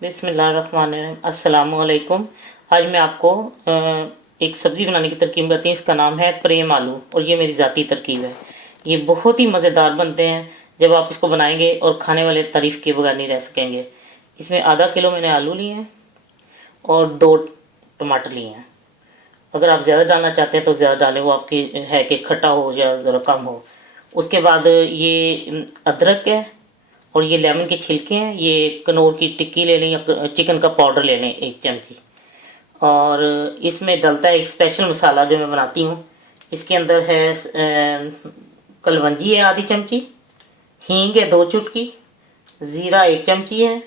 बिस्मिल्लाहिर्रहमानिर्रहीम। अस्सलाम वालेकुम। आज मैं आपको एक सब्ज़ी बनाने की तरकीब बताती हूँ। इसका नाम है प्रेम आलू और ये मेरी ज़ाती तरकीब है। ये बहुत ही मज़ेदार बनते हैं। जब आप इसको बनाएंगे और खाने वाले तारीफ़ के बगैर नहीं रह सकेंगे। इसमें आधा किलो मैंने आलू लिए हैं और 2 टमाटर लिए हैं। अगर आप ज़्यादा डालना चाहते हैं तो ज़्यादा डालें, वो आपकी है कि खट्टा हो या ज़रा कम हो। उसके बाद ये अदरक है और ये लेमन के छिलके हैं। ये कनौर की टिक्की ले लें या चिकन का पाउडर ले लें 1 चमची। और इसमें डलता है एक स्पेशल मसाला जो मैं बनाती हूँ। इसके अंदर है कलवंजी है आधी चमची, हींग है 2 चुटकी, ज़ीरा 1 चमची है,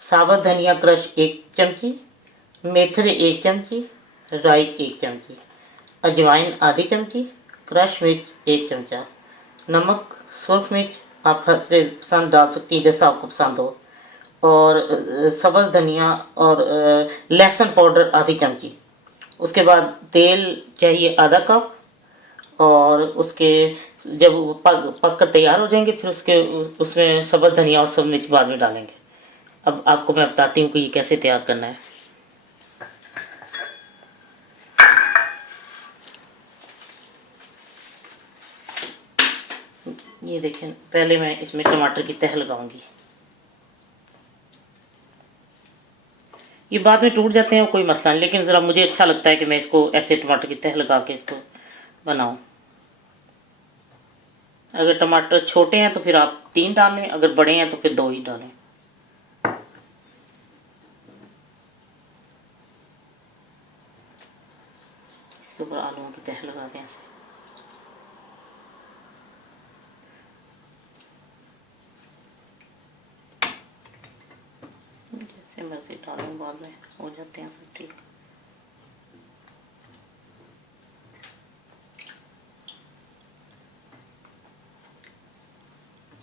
साबुत धनिया क्रश 1 चमची, मेथरे 1 चमची, राई 1 चमची, अजवाइन आधी चमची, क्रश मिर्च 1 चमचा, नमक सुर्ख मिर्च आप हस्बे पसंद डाल सकती हैं जैसा आपको पसंद हो, और सब्ज़ धनिया और लहसुन पाउडर आधी चमची। उसके बाद तेल चाहिए आधा कप। और उसके जब वो पक कर तैयार हो जाएंगे फिर उसमें सब्ज़ धनिया और सब मिर्च बाद में डालेंगे। अब आपको मैं बताती हूँ कि ये कैसे तैयार करना है। ये देखें, पहले मैं इसमें टमाटर की तह लगाऊंगी। ये बाद में टूट जाते हैं कोई मसला नहीं, लेकिन ज़रा मुझे अच्छा लगता है कि मैं इसको ऐसे टमाटर की तह लगा के इसको बनाऊं। अगर टमाटर छोटे हैं तो फिर आप 3 डालें, अगर बड़े हैं तो फिर 2 ही डालें। इसके ऊपर आलूओं की तह लगा दें ऐसे। जैसे मर्जी डालें, बाद में हो जाते हैं सब ठीक।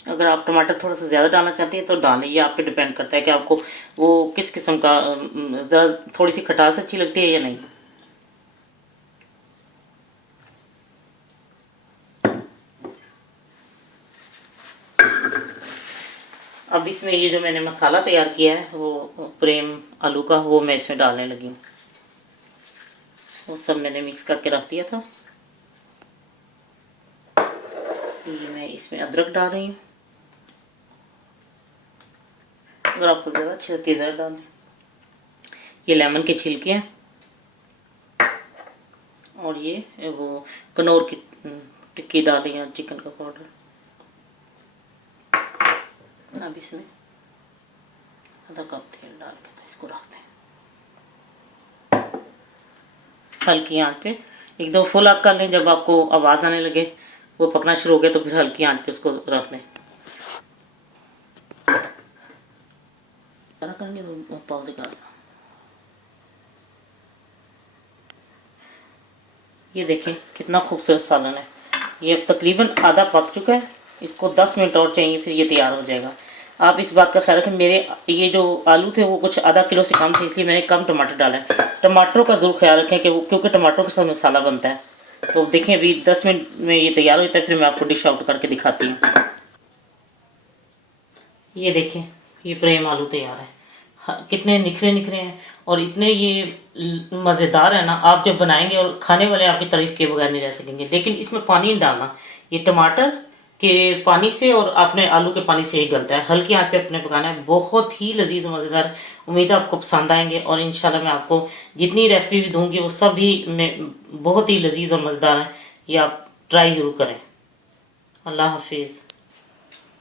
अगर आप टमाटर थोड़ा सा ज़्यादा डालना चाहती हैं तो डालें, ये आप पे डिपेंड करता है कि आपको वो किस किस्म का, ज़रा थोड़ी सी खटास अच्छी लगती है या नहीं। अब इसमें ये जो मैंने मसाला तैयार किया है वो प्रेम आलू का, वो मैं इसमें डालने लगी हूँ। वो सब मैंने मिक्स करके रख दिया था। ये मैं इसमें अदरक डाल रही हूँ। अगर आपको ज़्यादा अच्छी लगती है ज़्यादा डालें। ये लेमन के छिलके हैं और ये वो कनौर की टिक्की डाली है, चिकन का पाउडर। अब इसमें आधा कप तेल डाल के तो इसको रखते हैं हल्की आंच पे। एकदम फुल आग कर लें, जब आपको आवाज़ आने लगे वो पकना शुरू हो गया तो फिर हल्की आंच पे उसको रख दें। करनी तो पौधे कर। ये देखें कितना खूबसूरत सालन है। ये अब तकरीबन आधा पक चुका है। इसको 10 मिनट और चाहिए, फिर ये तैयार हो जाएगा। आप इस बात का ख्याल रखें, मेरे ये जो आलू थे वो कुछ आधा किलो से कम थे, इसलिए मैंने कम टमाटर डाला है। टमाटरों का जरूर ख्याल रखें कि वो, क्योंकि टमाटरों के साथ मसाला बनता है। तो देखें अभी 10 मिनट में ये तैयार हो जाता है, फिर मैं आपको डिश आउट करके दिखाती हूँ। ये देखें, ये प्रेम आलू तैयार है। कितने निखरे निखरे हैं और इतने ये मज़ेदार है ना। आप जब बनाएंगे और खाने वाले आपकी तारीफ के बगैर नहीं रह सकेंगे। लेकिन इसमें पानी नहीं डालना, ये टमाटर के पानी से और अपने आलू के पानी से ही गलता है। हल्की आंच पे अपने पकाना है। बहुत ही लजीज मज़ेदार। उम्मीद है आपको पसंद आएंगे और इंशाल्लाह मैं आपको जितनी रेसिपी भी दूंगी वो सब भी बहुत ही लजीज और मज़ेदार है। ये आप ट्राई ज़रूर करें। अल्लाह हाफिज़।